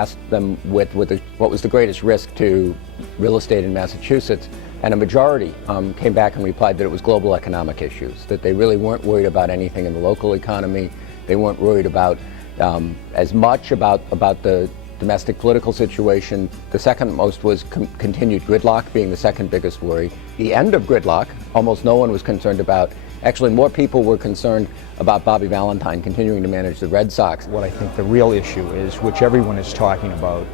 asked them what was the greatest risk to real estate in Massachusetts, and a majority came back and replied that it was global economic issues, that they really weren't worried about anything in the local economy. They weren't worried about as much about the domestic political situation. The second most was continued gridlock being the second biggest worry. The end of gridlock, almost no one was concerned about. Actually, more people were concerned about Bobby Valentine continuing to manage the Red Sox. What I think the real issue is, which everyone is talking about,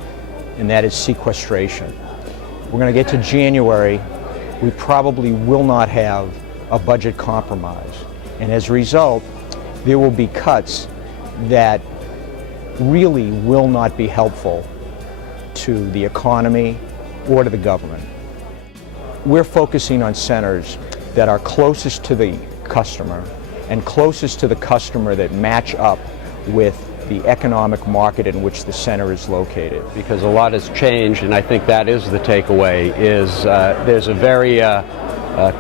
and that is sequestration. We're going to get to January, we probably will not have a budget compromise. And as a result, there will be cuts that really will not be helpful to the economy or to the government. We're focusing on centers that are closest to the customer and closest to the customer that match up with the economic market in which the center is located. Because a lot has changed, and I think that is the takeaway, is there's a very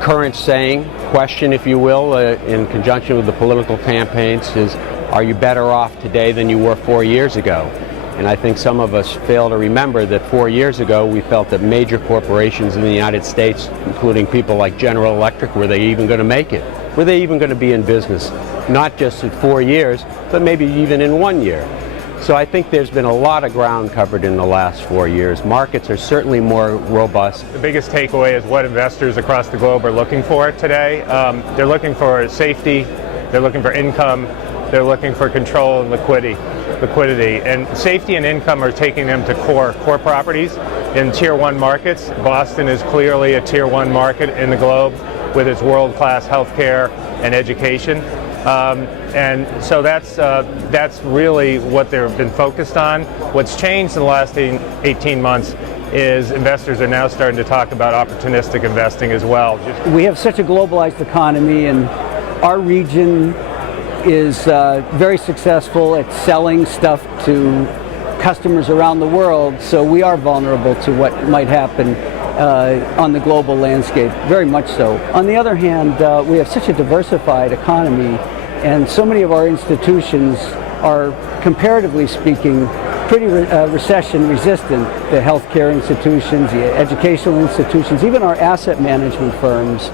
current saying, question if you will, in conjunction with the political campaigns, is are you better off today than you were 4 years ago? And I think some of us fail to remember that 4 years ago we felt that major corporations in the United States, including people like General Electric, were they even going to make it? Were they even going to be in business? Not just in 4 years, but maybe even in 1 year. So I think there's been a lot of ground covered in the last 4 years. Markets are certainly more robust. The biggest takeaway is what investors across the globe are looking for today. They're looking for safety, they're looking for income, they're looking for control and liquidity. And safety and income are taking them to core properties in Tier 1 markets. Boston is clearly a Tier 1 market in the globe with its world-class healthcare and education. And so that's really what they've been focused on. What's changed in the last 18 months is investors are now starting to talk about opportunistic investing as well. We have such a globalized economy, and our region is very successful at selling stuff to customers around the world, so we are vulnerable to what might happen on the global landscape, very much so. On the other hand, we have such a diversified economy, and so many of our institutions are, comparatively speaking, pretty recession resistant. The healthcare institutions, the educational institutions, even our asset management firms.